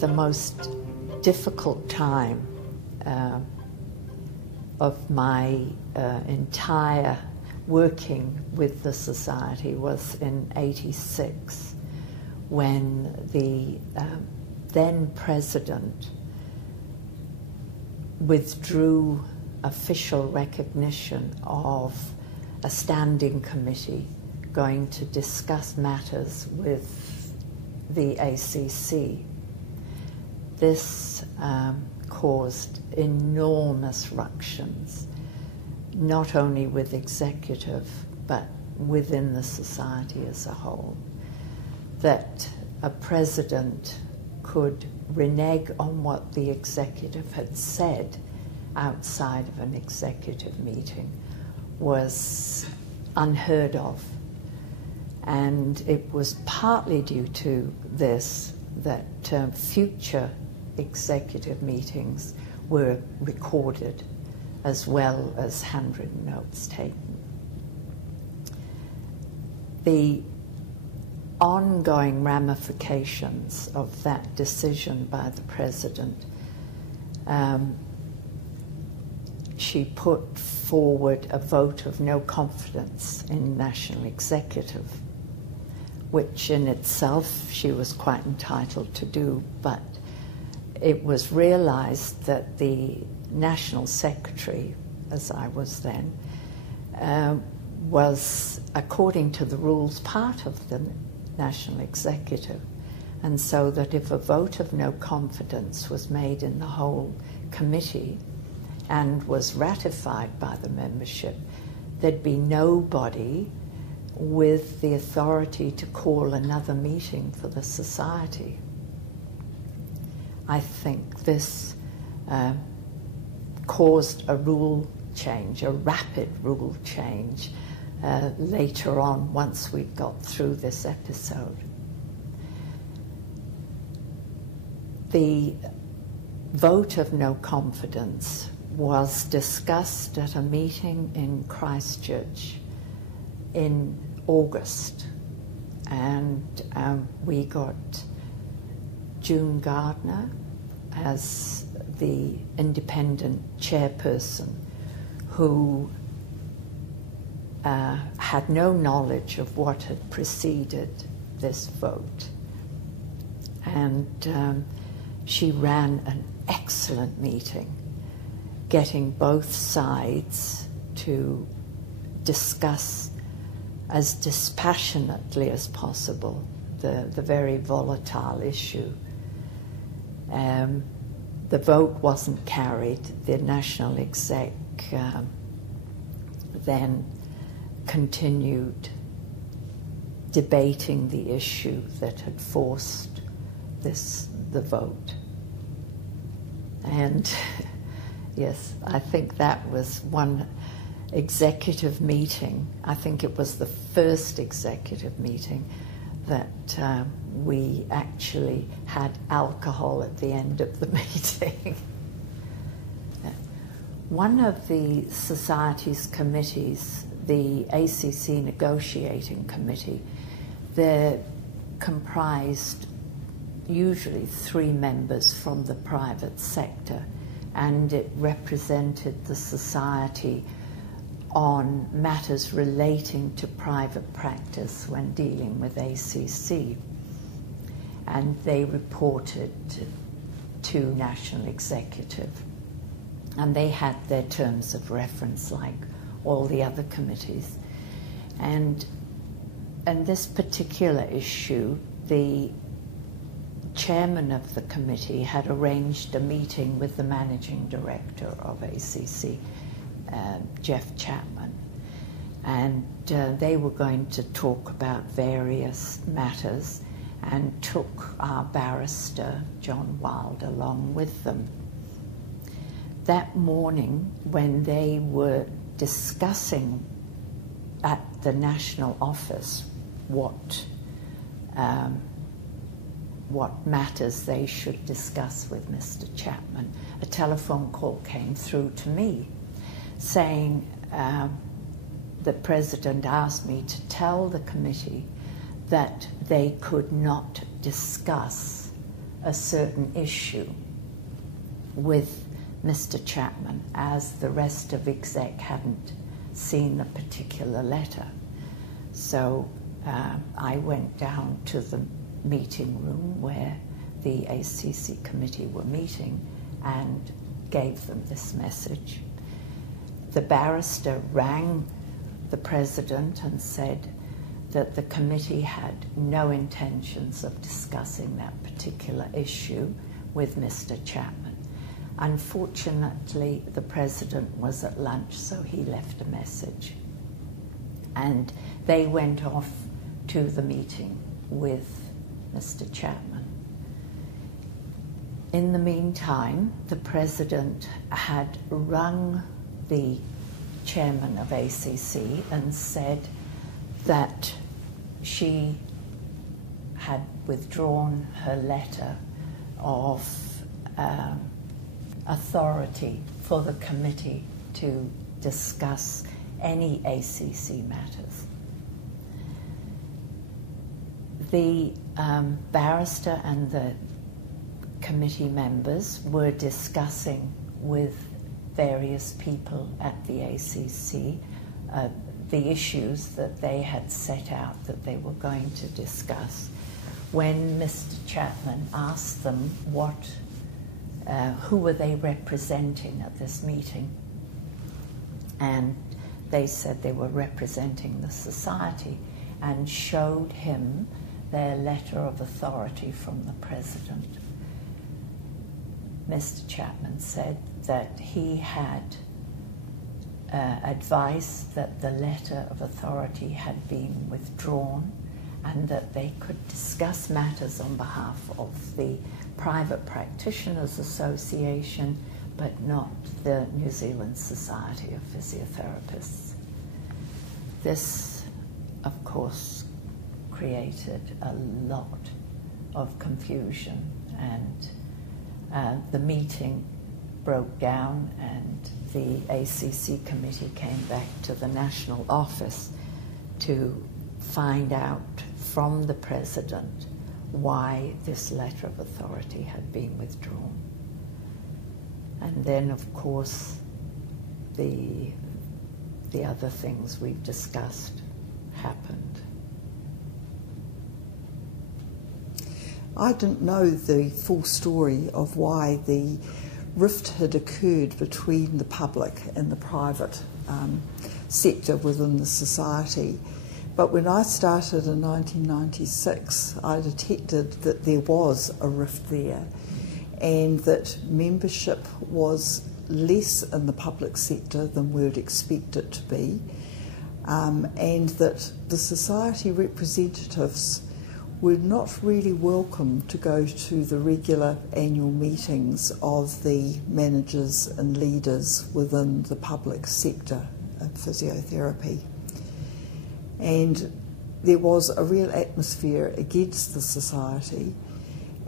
the most difficult time of my entire working with the Society was in '86, when the then president withdrew official recognition of a standing committee going to discuss matters with the ACC. This caused enormous ructions, not only with executive, but within the Society as a whole. That a president could renege on what the executive had said outside of an executive meeting was unheard of. And it was partly due to this that future executive meetings were recorded, as well as handwritten notes taken. The ongoing ramifications of that decision by the president, she put forward a vote of no confidence in National Executive, which in itself she was quite entitled to do, but it was realized that the National Secretary, as I was then, was, according to the rules, part of the National Executive, and so that if a vote of no confidence was made in the whole committee and was ratified by the membership, there'd be nobody with the authority to call another meeting for the Society. I think this caused a rule change, a rapid rule change, later on, once we'd got through this episode. The vote of no confidence was discussed at a meeting in Christchurch in August, and we got June Gardner as the independent chairperson, who had no knowledge of what had preceded this vote. And she ran an excellent meeting, getting both sides to discuss as dispassionately as possible the very volatile issue. The vote wasn't carried. The National Exec then continued debating the issue that had forced the vote. And yes, I think that was one executive meeting. I think it was the first executive meeting that we actually had alcohol at the end of the meeting. One of the Society's committees, the ACC Negotiating Committee, they're comprised usually 3 members from the private sector, and it represented the Society on matters relating to private practice when dealing with ACC. And they reported to National Executive. And they had their terms of reference like all the other committees. And this particular issue, the chairman of the committee had arranged a meeting with the managing director of ACC, Jeff Chapman, and they were going to talk about various matters and took our barrister, John Wilde, along with them. That morning, when they were discussing at the national office what matters they should discuss with Mr. Chapman, a telephone call came through to me saying the president asked me to tell the committee that they could not discuss a certain issue with Mr. Chapman, as the rest of exec hadn't seen the particular letter. So I went down to the meeting room where the ACC committee were meeting and gave them this message. The barrister rang the president and said that the committee had no intentions of discussing that particular issue with Mr. Chapman. Unfortunately, the president was at lunch, so he left a message. And they went off to the meeting with Mr. Chapman. In the meantime, the president had rung the chairman of ACC and said that she had withdrawn her letter of authority for the committee to discuss any ACC matters. The barrister and the committee members were discussing with various people at the ACC the issues that they had set out that they were going to discuss, when Mr. Chapman asked them who were they representing at this meeting, and they said they were representing the society, and showed him their letter of authority from the president. Mr. Chapman said that he had advised that the letter of authority had been withdrawn and that they could discuss matters on behalf of the Private Practitioners Association, but not the New Zealand Society of Physiotherapists. This, of course, created a lot of confusion, and the meeting broke down, and the ACC committee came back to the national office to find out from the president why this letter of authority had been withdrawn. And then, of course, the other things we've discussed happened. I didn't know the full story of why the rift had occurred between the public and the private sector within the society. But when I started in 1996, I detected that there was a rift there, and that membership was less in the public sector than we would expect it to be, and that the society representatives were not really welcome to go to the regular annual meetings of the managers and leaders within the public sector of physiotherapy. And there was a real atmosphere against the society,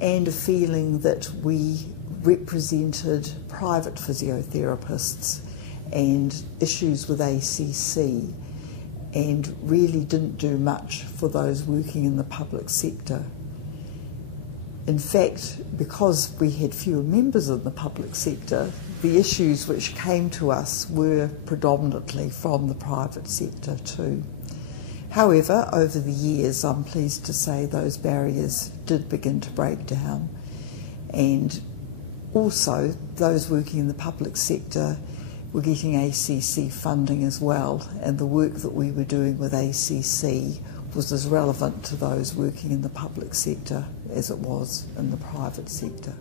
and a feeling that we represented private physiotherapists and issues with ACC, and really didn't do much for those working in the public sector. In fact, because we had fewer members in the public sector, the issues which came to us were predominantly from the private sector too. However, over the years, I'm pleased to say those barriers did begin to break down, and also those working in the public sector were getting ACC funding as well, and the work that we were doing with ACC was as relevant to those working in the public sector as it was in the private sector.